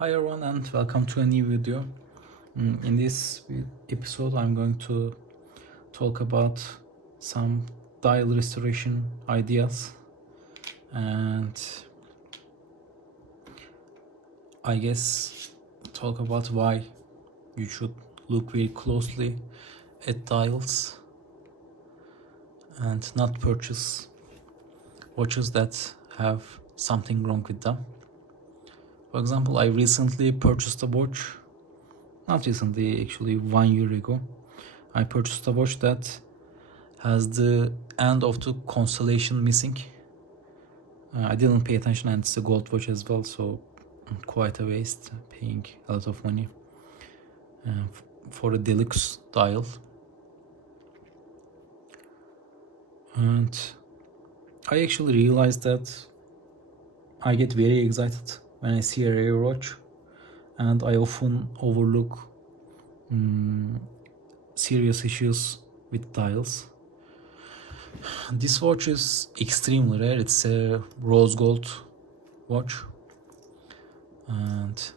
Hi everyone and welcome to a new video. In this episode I'm going to talk about some dial restoration ideas, and I guess talk about why you should look very closely at dials and not purchase watches that have something wrong with them. For example, I recently purchased a watch. Not recently, actually 1 year ago. I purchased a watch that has the end of the constellation missing. I didn't pay attention, and it's a gold watch as well, so quite a waste paying a lot of money for a deluxe dial. And I actually realized that I get very excited when I see a rare watch, and I often overlook serious issues with dials. This watch is extremely rare. It's a rose gold watch, and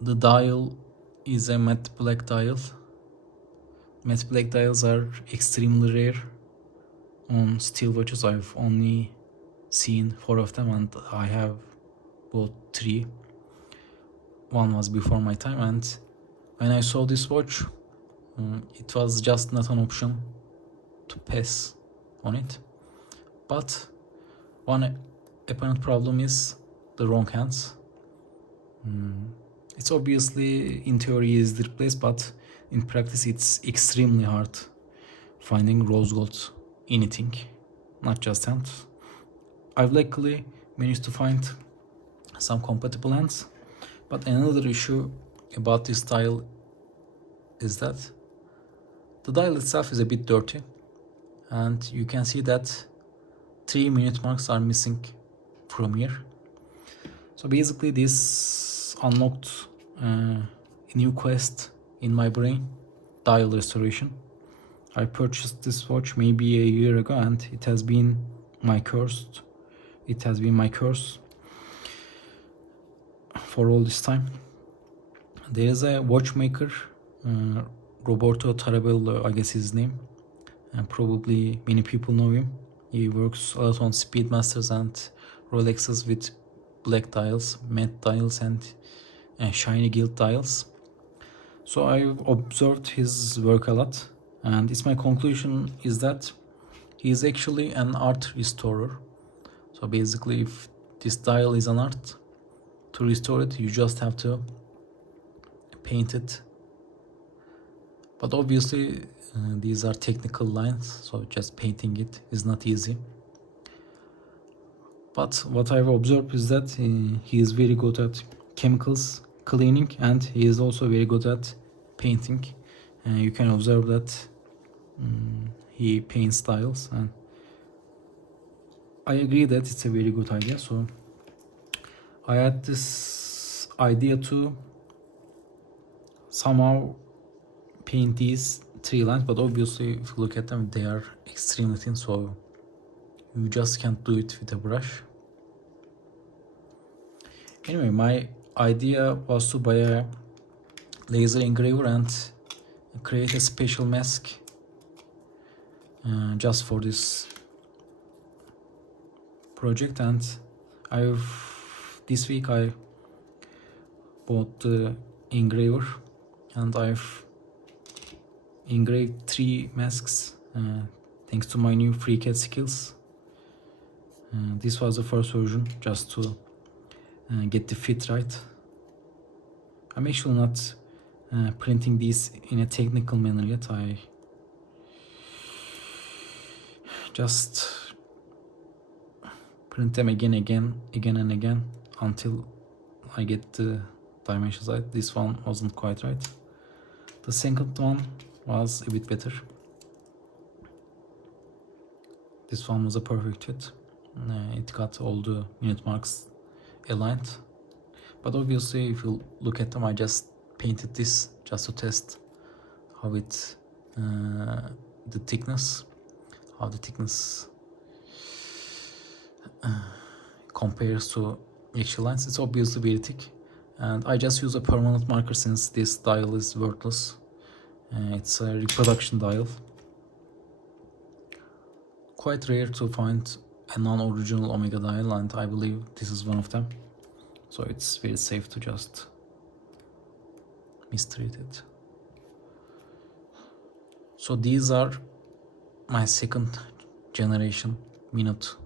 the dial is a matte black dial. Matte black dials are extremely rare on steel watches. I've only seen 4 of them, and I have bought 3. One was before my time, and when I saw this watch, it was just not an option to pass on it. But one apparent problem is the wrong hands. It's obviously in theory easy to replace, but in practice it's extremely hard finding rose gold anything, not just hands. I've luckily managed to find some compatible hands, but another issue about this dial is that the dial itself is a bit dirty, and you can see that 3 minute marks are missing from here. So basically this unlocked a new quest in my brain: dial restoration. I purchased this watch maybe a year ago, and it has been my curse. It has been my curse for all this time. There is a watchmaker, Roberto Tarabello, I guess his name, and probably many people know him. He works a lot on Speedmasters and Rolexes with black dials, matte dials, and shiny gilt dials. So I've observed his work a lot, and it's my conclusion is that he is actually an art restorer. So basically, if this dial is an art, to restore it you just have to paint it. But obviously these are technical lines, so just painting it is not easy. But what I've observed is that he is very good at chemicals cleaning, and he is also very good at painting. You can observe that he paints tiles, and I agree that it's a very good idea. So I had this idea to somehow paint these 3 lines, but obviously if you look at them they are extremely thin, so you just can't do it with a brush. Anyway, my idea was to buy a laser engraver and create a special mask just for this project. And this week I bought the engraver, and I've engraved 3 masks thanks to my new FreeCAD skills. This was the first version, just to get the fit right. I'm actually not printing these in a technical manner yet. I just print them again and again until I get the dimensions right. This one wasn't quite right. The second one was a bit better. This one was a perfect fit. It got all the minute marks aligned. But obviously if you look at them, I just painted this just to test how the thickness compares to actual lines. It's obviously very thick, and I just use a permanent marker since this dial is worthless. It's a reproduction dial. Quite rare to find a non-original omega dial, and I believe this is one of them. So it's very safe to just mistreat it. So these are my second generation minute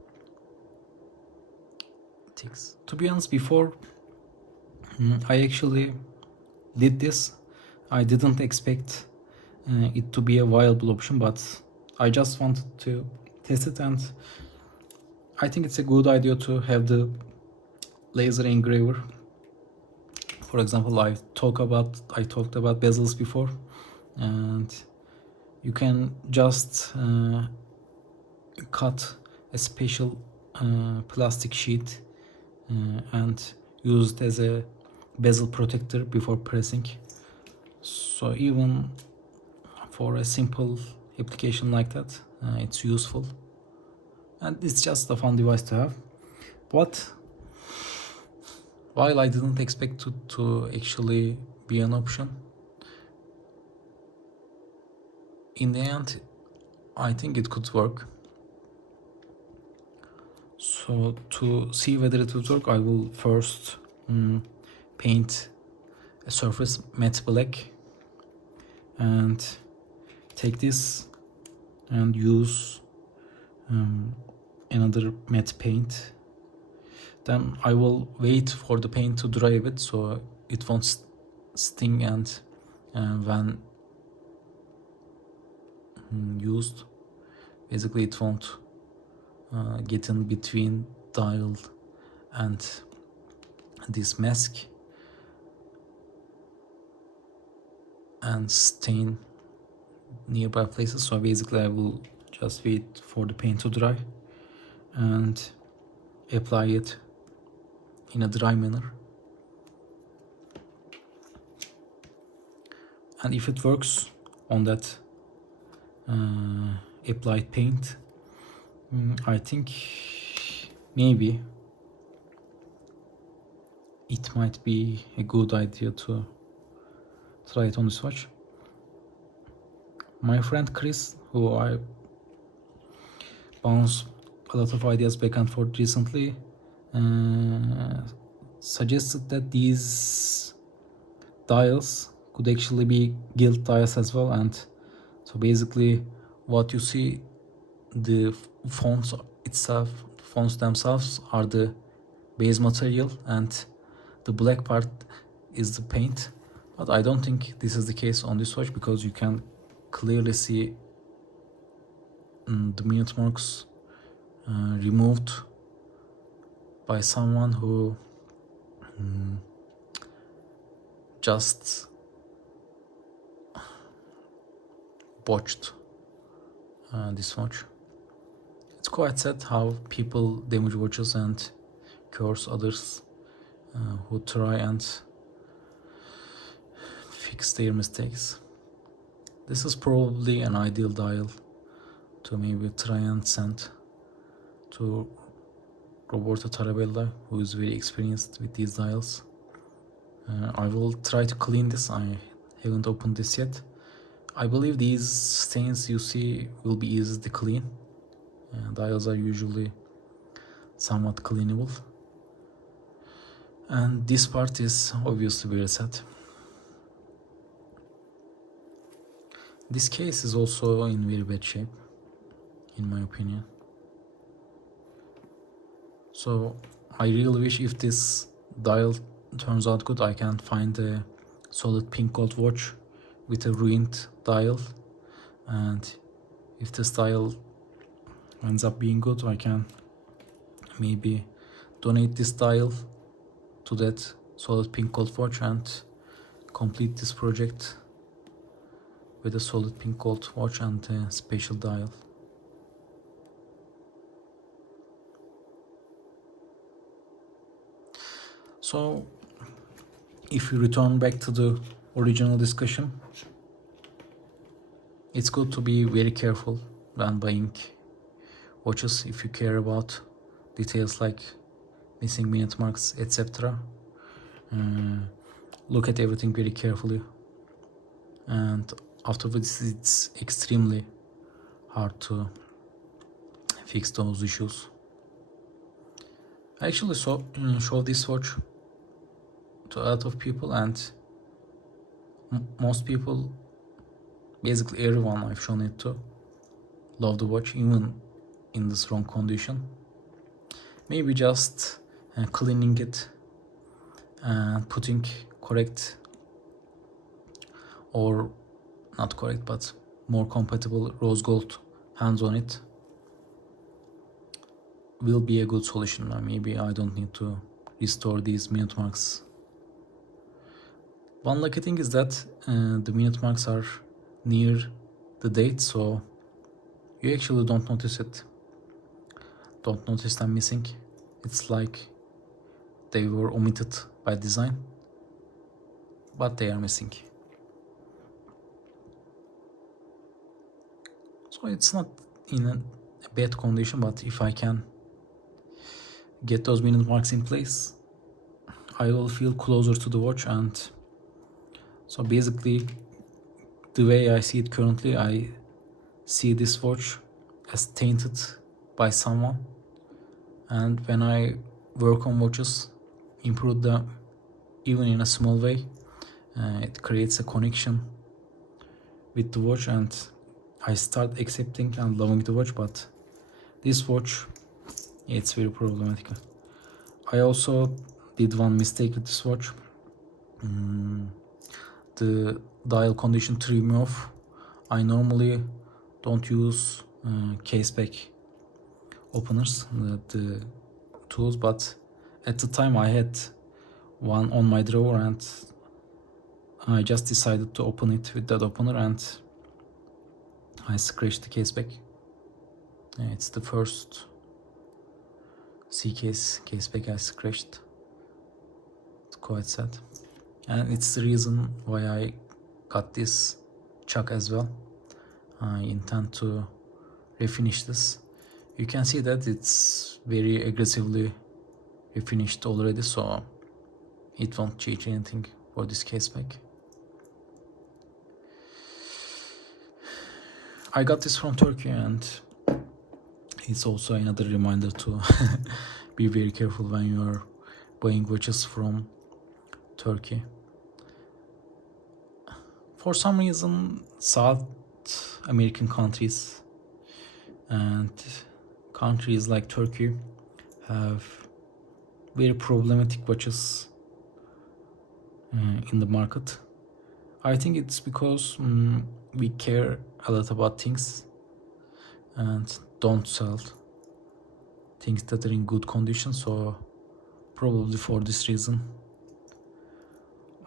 ticks. To be honest, before I actually did this, I didn't expect it to be a viable option, but I just wanted to test it, and I think it's a good idea to have the laser engraver. For example, I talked about bezels before, and you can just cut a special plastic sheet and use it as a bezel protector before pressing. So even for a simple application like that, it's useful, and it's just a fun device to have. But while I didn't expect to actually be an option, in the end I think it could work. So to see whether it would work, I will first paint a surface matte black and take this and use another matte paint. Then I will wait for the paint to dry a bit so it won't sting, and when used, basically it won't get in between dial and this mask and stain nearby places. So basically I will just wait for the paint to dry and apply it in a dry manner. And if it works on that applied paint, I think maybe it might be a good idea to try it on this watch. My friend Chris, who I bounced a lot of ideas back and forth recently, suggested that these dials could actually be gilt dials as well. And so basically what you see, the fonts themselves are the base material and the black part is the paint. But I don't think this is the case on this watch, because you can clearly see the minute marks removed by someone who just botched this watch. It's quite sad how people damage watches and curse others who try and fix their mistakes. This is probably an ideal dial to maybe try and send to Roberto Tarabella, who is very experienced with these dials. I will try to clean this. I haven't opened this yet. I believe these stains you see will be easy to clean. Dials are usually somewhat cleanable. And this part is obviously very sad. This case is also in very bad shape, in my opinion. So I really wish, if this dial turns out good, I can find a solid pink gold watch with a ruined dial, and if this dial ends up being good, I can maybe donate this dial to that solid pink gold watch and complete this project with a solid pink gold watch and a special dial. So if we return back to the original discussion, it's good to be very careful when buying watches if you care about details like missing minute marks, etc. Look at everything very carefully, and afterwards it's extremely hard to fix those issues. I actually show this watch to a lot of people, and most people, basically everyone I've shown it to, love the watch even in this wrong condition. Maybe just cleaning it and putting correct, or not correct but more compatible rose gold hands on it will be a good solution. Maybe I don't need to restore these minute marks. One lucky thing is that the minute marks are near the date, so you actually don't notice it. Don't notice them missing. It's like they were omitted by design, but they are missing. So it's not in a bad condition, but if I can get those minute marks in place, I will feel closer to the watch. And so basically, the way I see it currently, I see this watch as tainted by someone, and when I work on watches, improve them even in a small way, it creates a connection with the watch, and I start accepting and loving the watch. But this watch, it's very problematic. I also did one mistake with this watch. The dial condition threw me off. I normally don't use case back openers, the tools, but at the time I had one on my drawer, and I just decided to open it with that opener, and I scratched the case back. It's the first case back I scratched. It's quite sad, and it's the reason why I got this chuck as well. I intend to refinish this. You can see that it's very aggressively refinished already, so it won't change anything for this case back. I got this from Turkey, and it's also another reminder to be very careful when you are buying watches from Turkey. For some reason, South American countries and countries like Turkey have very problematic watches in the market. I think it's because we care a lot about things and don't sell things that are in good condition, so probably for this reason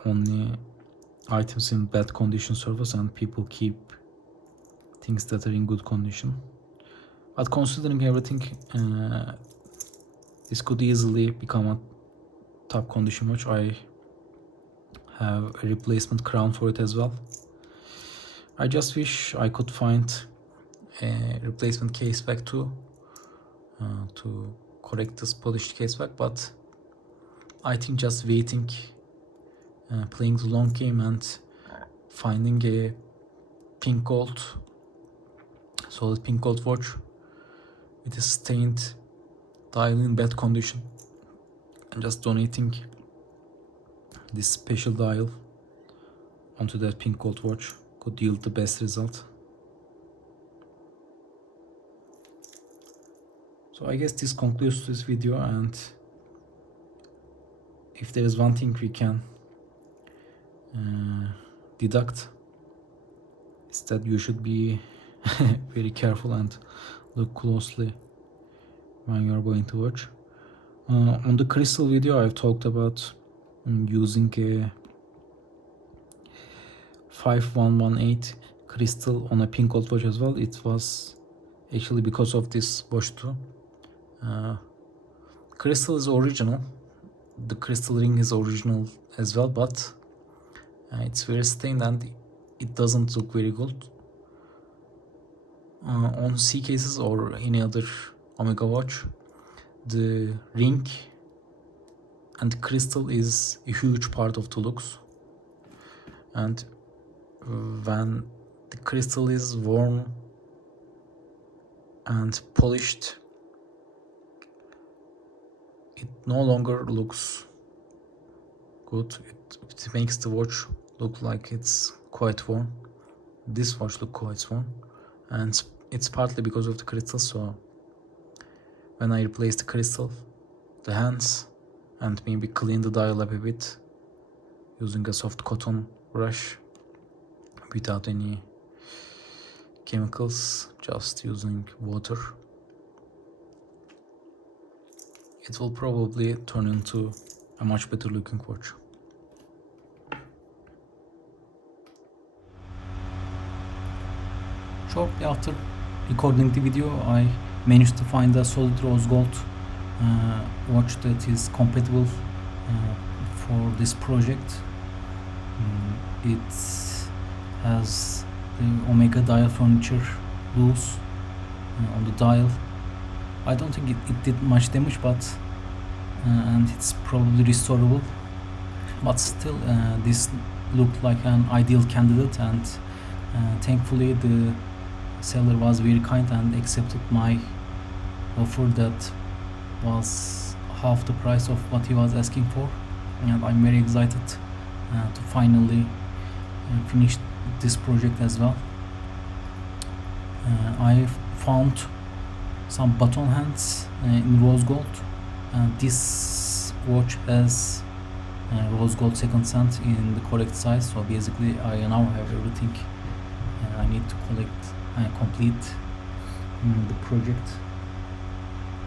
only items in bad condition surface, and people keep things that are in good condition. But considering everything, this could easily become a top condition watch. I have a replacement crown for it as well. I just wish I could find a replacement case back too, to correct this polished case back, but I think just waiting, playing the long game and finding a pink gold, solid pink gold watch with a stained dial in bad condition, and just donating this special dial onto that pink gold watch could yield the best result. So I guess this concludes this video, and if there is one thing we can deduct, it's that you should be very careful and look closely when you are going to watch. On the crystal video, I've talked about using a 5118 crystal on a pink gold watch as well. It was actually because of this watch too. Crystal is original, the crystal ring is original as well, but it's very stained and it doesn't look very good. On C cases or any other Omega watch, the ring and crystal is a huge part of the looks. And when the crystal is worn and polished, it no longer looks good. It makes the watch look like it's quite worn. This watch look quite worn, and it's partly because of the crystal. So when I replace the crystal, the hands, and maybe clean the dial up a bit using a soft cotton brush without any chemicals, just using water, it will probably turn into a much better looking watch. Shortly after recording the video, I managed to find a solid rose gold watch that is compatible for this project. It has the Omega dial furniture loose on the dial. I don't think it did much damage, but and it's probably restorable, but still this looked like an ideal candidate, and thankfully the seller was very kind and accepted my offer that was half the price of what he was asking for, and I'm very excited to finally finish this project as well. I found some button hands in rose gold, and this watch has rose gold second scent in the correct size, so basically I now have everything I need to complete the project.